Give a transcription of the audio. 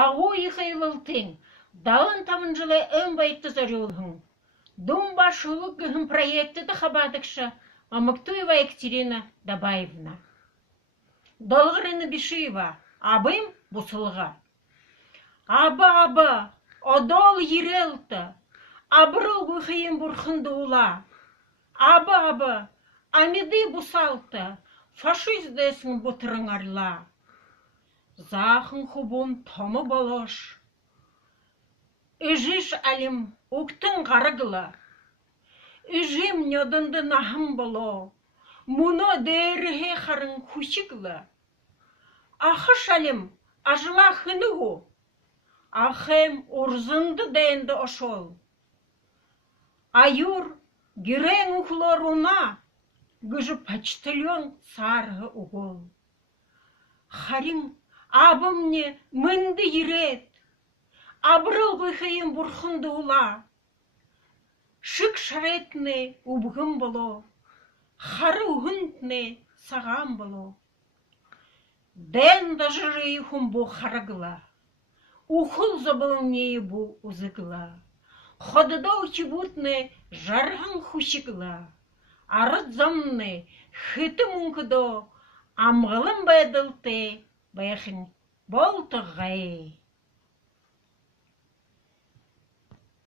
Ағу иқайлылтың, дауын тамын жылы өн байты зарюлғын. Думба шулық гүхін проекты да хабадықша Мамыктуева Екатерина Дабаевна. Долғырыны Бишиева, абым бұсылға. Абы, одол ерелті, абырыл гүхейін бұрхынды ула. Абы, амиды бұсалты, фашиздэсің бұтырың арла. Захын хубун томы болош. Үжіш әлім уктың қарығыла. Үжім нөдінді нахым боло. Мұны дәріге қарын күшігіла. Ахыш әлім ажыла хынығу. Ахым урзынды дәнді ошол. Аюр гүрен ухлоруна гүжі почтальон сарғы угол. Харим абымне мынды ерет. Абрыл гүхейін бұрхынды ула. Шык шаретне убғым боло. Хары уғынтне сағам боло. Дән да жыры ихым бұ харагыла. Ухыл забылынне бұ узыгыла. Ходыда учебутне жарған хушигыла. Арыт замне хыты мұңкыдо амғылым байдылты баяхын болты ғай.